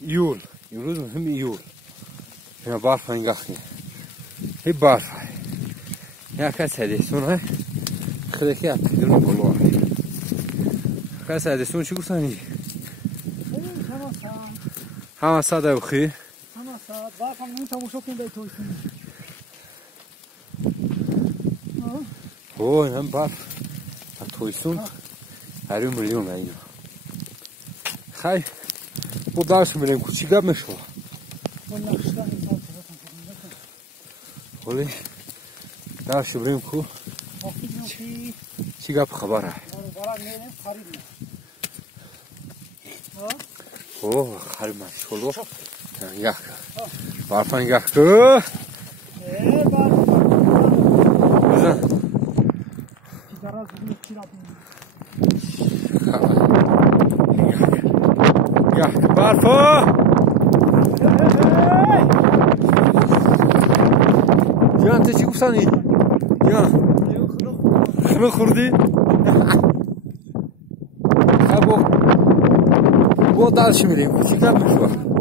ایول امروز مهم ایول اینا برف انگاخنی هی برف یک سدیسون خیلی که اپیدون بلوه که سدیسون چی گفتنی؟ همه ساده بخی؟ همه ساده برف هم نمیتونم کنیم به تویسون اوه این هم برف تویسون هری میلیون اینا خیلی bu ders mi renku çiğdem mi şu? Oli ders mi renku? Çiğdem habara. Oh, harima şolu. Yak. Barfan yak. Güzel. Ya barfo! Can te çi gusani? Can. Xilo xurdi? Ha bu. Bu dal şimdi. Çiğdem mi şu?